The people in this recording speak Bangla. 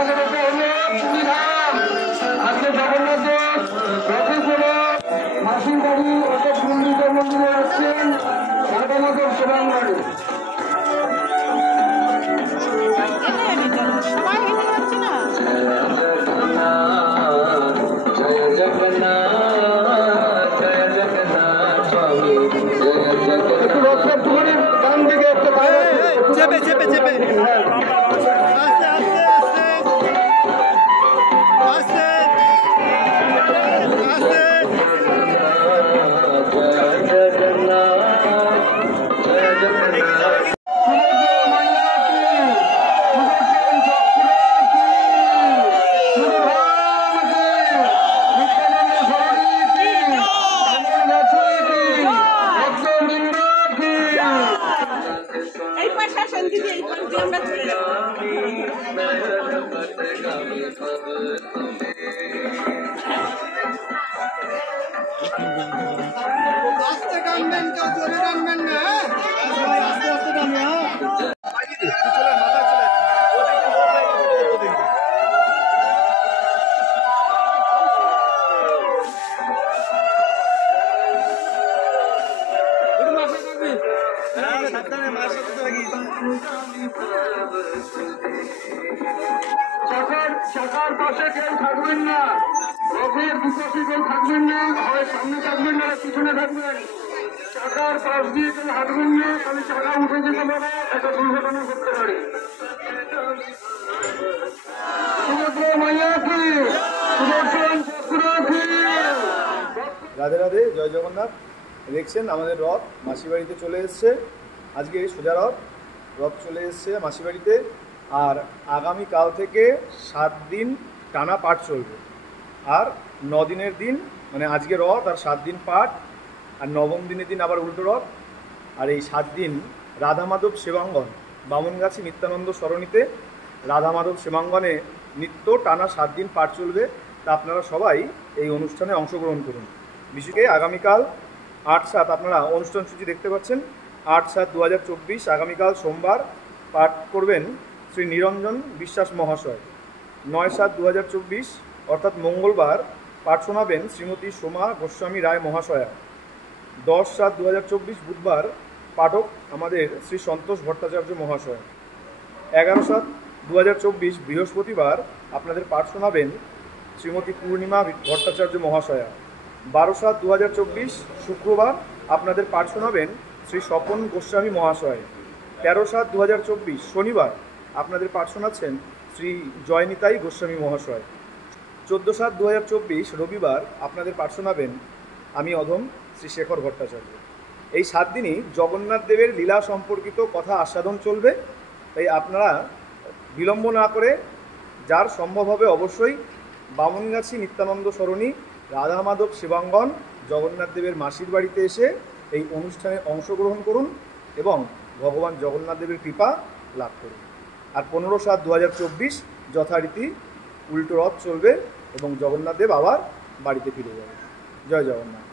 আমাদের এটা হলো সুবিধাম। আজকে জগন্নাথ রথে করে মাসির বাড়ি অর্থাৎ গুন্ডিচা মন্দিরে আসছেন রাধামাধব সেবাঙ্গনে। চেপে চেপে চেপে আস্তে আস্তে আস্তে আস্তে আস্তে টানবেন, কেউ জোরে টানবেন না। আস্তে আস্তে টানবে। চলে মাথায় চলে সাবধানে মার সাথে লাগি। চাকার পাশে কেউ থাকবেন না, রথের দুপাশে কেউ থাকবেন না, হয় সামনে থাকবেন না পিছনে থাকবেন। চাকার পাশ দিয়ে কেউ হাঁটবেন না, তাহলে চাকা উঠে যেতে পারে, একটা দুর্ঘটনা করতে পারে। রাধে রাধে, জয় জগন্নাথ। দেখছেন আমাদের রথ মাসিবাড়িতে চলে এসছে। আজকে সোজা রথ চলে এসছে মাসিবাড়িতে। আর আগামীকাল থেকে 7 দিন টানা পাঠ চলবে। আর 9 দিনের দিন মানে আজকে রথ, আর 7 দিন পাঠ, আর 9ম দিনের দিন আবার উল্টো রথ। আর এই 7 দিন রাধামাধব সেবাঙ্গন বামনগাছি নিত্যানন্দ সরণিতে রাধামাধব সেবাঙ্গনে নিত্য টানা 7 দিন পাঠ চলবে। তা আপনারা সবাই এই অনুষ্ঠানে অংশগ্রহণ করুন। বিশেষকে আগামীকাল 8/7 আপনারা অনুষ্ঠান সূচি দেখতে পাচ্ছেন। 8/7/2024 আগামীকাল সোমবার পাঠ করবেন শ্রী নিরঞ্জন বিশ্বাস মহাশয়। 9/7/2024 অর্থাৎ মঙ্গলবার পাঠ শোনাবেন শ্রীমতী সোমা গোস্বামী রায় মহাশয়া। 10/7/2024 বুধবার পাঠক আমাদের শ্রী সন্তোষ ভট্টাচার্য মহাশয়। 11/7/2024 বৃহস্পতিবার আপনাদের পাঠ শোনাবেন শ্রীমতী পূর্ণিমা ভট্টাচার্য মহাশয়া। 12/7/2024 শুক্রবার আপনাদের পাঠ শোনাবেন শ্রী স্বপন গোস্বামী মহাশয়। 13/7/2024 শনিবার আপনাদের পাঠ শোনাচ্ছেন শ্রী জয়নিতাই গোস্বামী মহাশয়। 14/7/2024 রবিবার আপনাদের পাঠ শোনাবেন আমি অধম শ্রী শেখর ভট্টাচার্য। এই 7 দিনই জগন্নাথ দেবের লীলা সম্পর্কিত কথা আস্বাদন চলবে। তাই আপনারা বিলম্ব না করে যার সম্ভব হবে অবশ্যই বামনগাছি নিত্যানন্দ সরণি রাধামাধব সেবাঙ্গন জগন্নাথ দেবের মাসির বাড়িতে এসে এই অনুষ্ঠানে অংশগ্রহণ করুন এবং ভগবান জগন্নাথ দেবের কৃপা লাভ করুন। আর 15/7/2024 যথারীতি উল্টো রথ চলবে এবং জগন্নাথ দেব আবার বাড়িতে ফিরে যাবে। জয় জগন্নাথ।